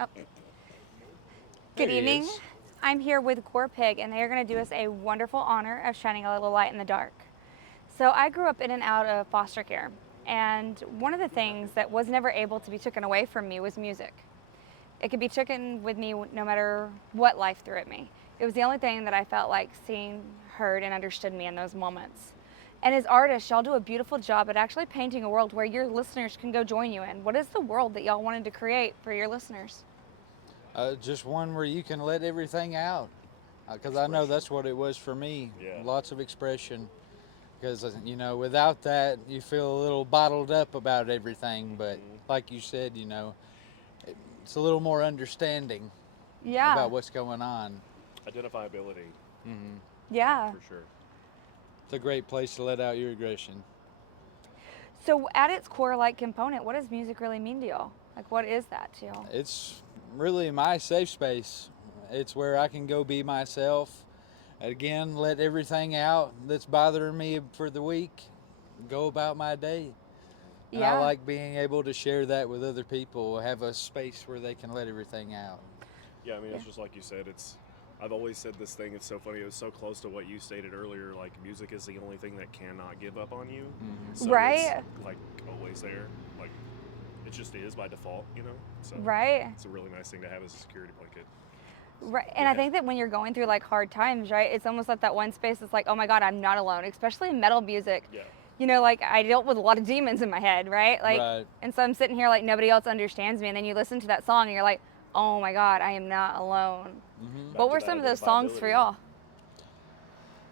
Oh. There Good he evening. is. I'm here with Gorepig, and they are going to do us a wonderful honor of shining a little light in the dark. So, I grew up in and out of foster care, and one of the things that was never able to be taken away from me was music. It could be taken with me no matter what life threw at me. It was the only thing that I felt like seen, heard, and understood me in those moments. And as artists, y'all do a beautiful job at actually painting a world where your listeners can go join you in. What is the world that y'all wanted to create for your listeners? Just one where you can let everything out. Because I know Expression. that's what it was for me. Yeah. Lots of expression. Because, without that, you feel a little bottled up about everything. But Hmm. like you said, it's a little more understanding Yeah, about what's going on. Identifiability. Hmm. Yeah, yeah. for sure. It's a great place to let out your aggression. So, at its core, like component, what does music really mean to y'all? Like, what is that to y'all? It's really my safe space. It's where I can go be myself. Again, let everything out that's bothering me for the week. Go about my day. And I Yeah, like being able to share that with other people, have a space where they can let everything out. Yeah, I mean, yeah. it's just like you said. It's. I've always said this thing. It's so funny. It was so close to what you stated earlier. Like music is the only thing that cannot give up on you. Hmm. So it's Right, like always there. Like it just is by default. So right, it's a really nice thing to have as a security blanket. right. And I Yeah. think that when you're going through like hard times, right, it's almost like that one space that's like, oh my God, I'm not alone, especially in metal music. Yeah. Like I dealt with a lot of demons in my head, right? Like, Right. and so I'm sitting here like nobody else understands me. And then you listen to that song and you're like, oh my God, I am not alone. Hmm. What Back to were that some of those songs for identifiability. y'all?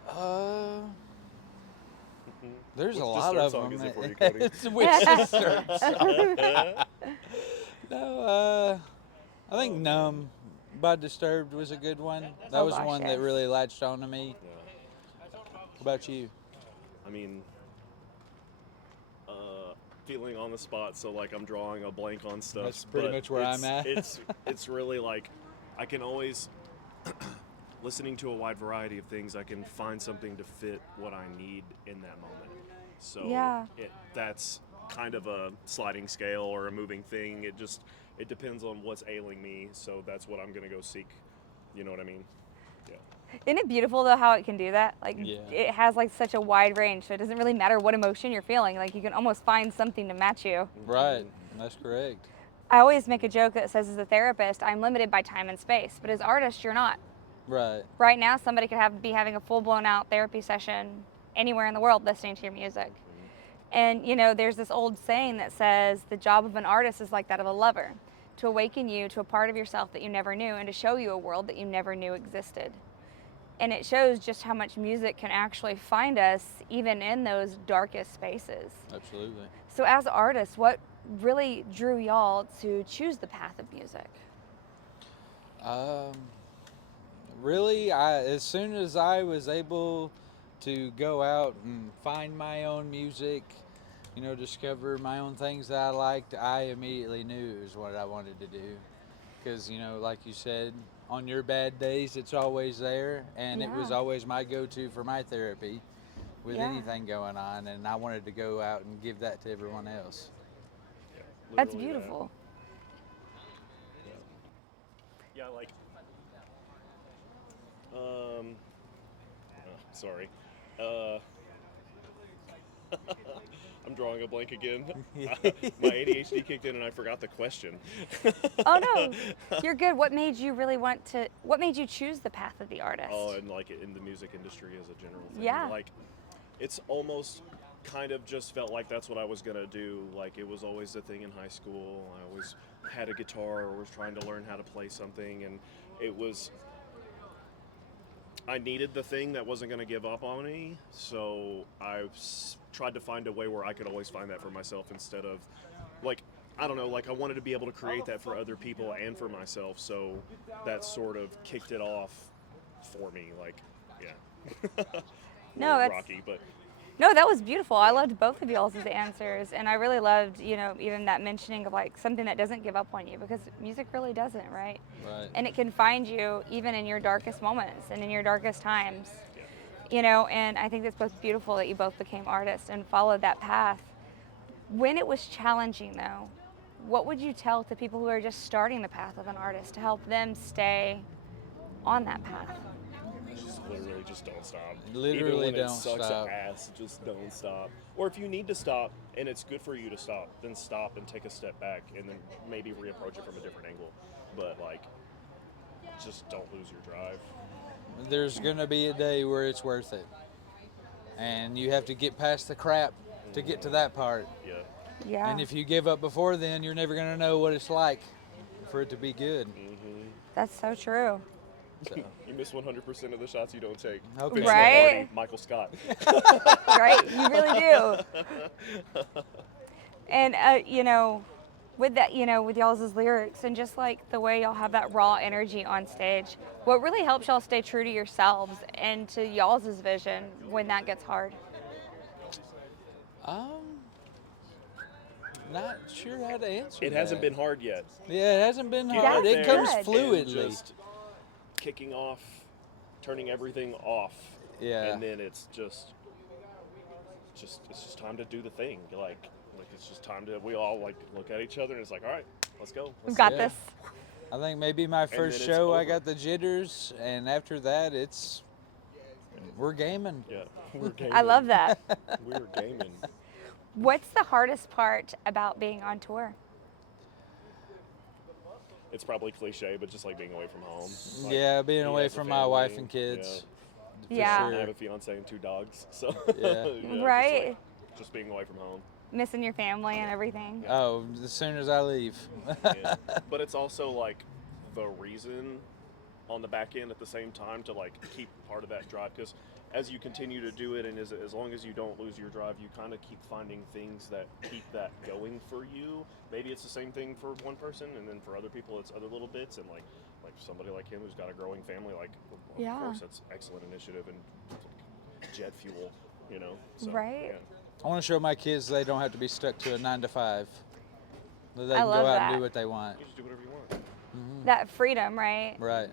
Uh, Hmm. there's a Which lot Disturbed of song is them. it for you, Cody? It's which disturbs. Oh No, I think "Numb" by Disturbed was a good one. That Oh was gosh, one that yes. really latched on to me. yeah. What about you? I mean, feeling on the spot, so like I'm drawing a blank on stuff, That's pretty but much where I'm it's at. it's it's really like I can always listening to a wide variety of things, I can find something to fit what I need in that moment. So Yeah. that's kind of a sliding scale or a moving thing. It depends on what's ailing me. So that's what I'm gonna go seek. You know what I mean? Yeah. Isn't it beautiful though how it can do that? Like Yeah. it has like such a wide range, so it doesn't really matter what emotion you're feeling. Like you can almost find something to match you. Right. Hmm. That's correct. I always make a joke that says, as a therapist, I'm limited by time and space, but as artist, you're not. Right. Right now, somebody could be having a full blown out therapy session anywhere in the world listening to your music. And there's this old saying that says the job of an artist is like that of a lover, to awaken you to a part of yourself that you never knew and to show you a world that you never knew existed. And it shows just how much music can actually find us even in those darkest spaces. Absolutely. So, as artists, what really drew y'all to choose the path of music? Um, really, as soon as I was able to go out and find my own music, discover my own things that I liked, I immediately knew it was what I wanted to do. Because, like you said, on your bad days, it's always there, and it Yeah, was always my go-to for my therapy with yeah, anything going on, and I wanted to go out and give that to everyone else. Yeah. that's Literally that. beautiful. Yeah. Yeah. Like. Um. Sorry. Uh. I'm drawing a blank again. My ADHD kicked in and I forgot the question. Oh no, you're good. What made you choose the path of the Oh, artist? and like in the music industry as a general thing. Yeah, Like, it's almost kind of just felt like that's what I was gonna do. Like, it was always the thing in high school. I always had a guitar or was trying to learn how to play something, and it was I needed the thing that wasn't going to give up on me, so tried to find a way where I could always find that for myself instead of, like, I don't know, like I wanted to be able to create that for other people and for myself, so that sort of kicked it off for me. Like, yeah, a no, little that's rocky, but no, that was beautiful. I yeah, loved both of y'all's answers, and I really loved, even that mentioning of like something that doesn't give up on you because music really doesn't, right? Right. And it can find you even in your darkest moments and in your darkest times, yeah. and I think it's both beautiful that you both became artists and followed that path. When it was challenging, though, what would you tell to people who are just starting the path of an artist to help them stay on that path? Just literally just don't stop. Literally Even when don't it sucks stop. ass, just don't stop. Or if you need to stop and it's good for you to stop, then stop and take a step back and then maybe reapproach it from a different angle. But like, just don't lose your drive. There's gonna be a day where it's worth it, and you have to get past the crap to get to that part. Yeah. Yeah. And if you give up before then, you're never gonna know what it's like for it to be good. That's so true. So, You miss 100% of the shots you don't take. hope Face it's Right? Lombardi, Michael Scott. Right? You really do. And, you know, with that, you know, with y'all's lyrics and just like the way y'all have that raw energy on stage, what really helps y'all stay true to yourselves and to y'all's vision when that gets hard? Not sure how to answer. It hasn't been hard yet. Yeah, it hasn't been Get hard. out It there comes Good. fluidly. and just kicking off, turning everything off. Yeah. And then it's just time to do the thing. Like it's just time to, we all like look at each other and it's like, all right, let's go. We've Let's got go. Yeah. this. I think maybe my then first it's show I over. got the jitters, and after that we're gaming. Yeah, we're gaming. I love that. We're gaming. What's the hardest part about being on tour? It's probably cliche, but just like being away from home. Like, Yeah, being he away has a from my wife family, and kids. Yeah. I have a fiance and 2 dogs, so Yeah. just, Right. like, just being away from home. Missing your family and everything. Oh, as soon as I leave. Yeah. But it's also like the reason on the back end at the same time to like keep part of that drive, because as you continue to do it and as long as you don't lose your drive, you kind of keep finding things that keep that going for you. Maybe it's the same thing for one person, and then for other people it's other little bits, and like somebody like him who's got a growing family, like Yeah. of course that's excellent initiative and jet fuel, you know. So, Right. yeah. I want to show my kids they don't have to be stuck to a 9 to 5. That they I can love go out that. and do what they want. You just do whatever you want. That freedom, right? Right.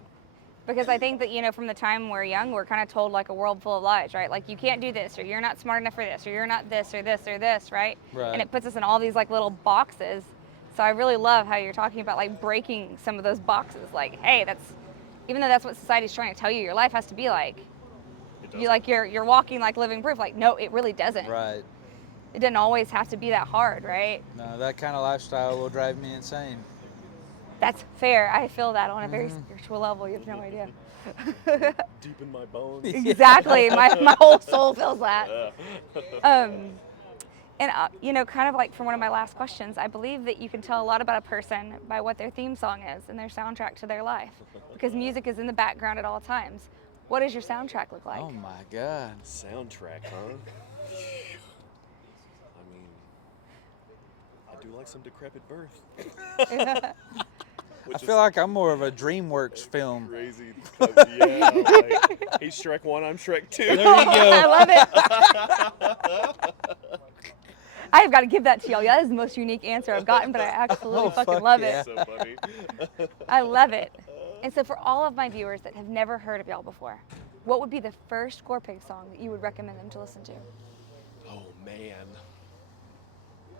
Because I think that, you know, from the time we're young, we're kind of told like a world full of lies, right? Like you can't do this, or you're not smart enough for this, or you're not this, or this, or this, right? Right. And it puts us in all these like little boxes. So I really love how you're talking about like breaking some of those boxes. Like, hey, that's, even though that's what society's trying to tell you your life has to be like, It you like you're walking like living proof. Like, no, it really doesn't. Right. It doesn't always have to be that hard, right? No, that kind of lifestyle will drive me insane. That's fair. I feel that on a very spiritual level. You have no idea. deep in my bones. Exactly. My whole soul feels that. And you know, kind of like for one of my last questions, I believe that you can tell a lot about a person by what their theme song is and their soundtrack to their life, because music is in the background at all times. What does your soundtrack look like? Oh my God. Soundtrack, huh? I mean, I do like some decrepit birth. I feel like I'm more of a DreamWorks film. Crazy. 'Cause, yeah, like, he's Shrek 1, I'm Shrek 2. There you go. I love it. I have got to give that to y'all. That is the most unique answer I've gotten, but I absolutely Oh, fucking fuck love yeah. it. So funny. I love it. And so for all of my viewers that have never heard of y'all before, what would be the first Gorepig song that you would recommend them to listen to? Oh, man.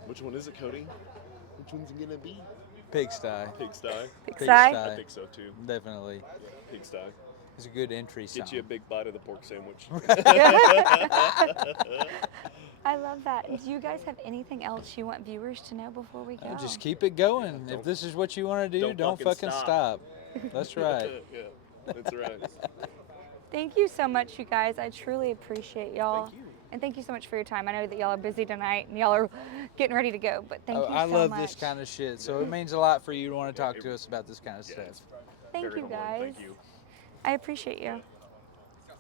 Which one is it, Cody? Which one's it gonna be? Pigsty. Pigsty. Pigsty? I think so, too. Definitely. Pigsty. It's a good entry song. Get you a big bite of the pork sandwich. I love that. Do you guys have anything else you want viewers to know before we go? Just keep it going. Yeah, If this is what you want to do, don't don't fucking fucking stop. stop. That's right. Yeah, that's right. Thank you so much, you guys. I truly appreciate y'all. Thank you. And thank you so much for your time. I know that y'all are busy tonight and y'all are getting ready to go, but thank you so I love much. this kind of shit, so it means a lot for you to want to talk to us about this kind of Yeah, stuff. it's Thank very you, humbling. guys. Thank you. I appreciate you.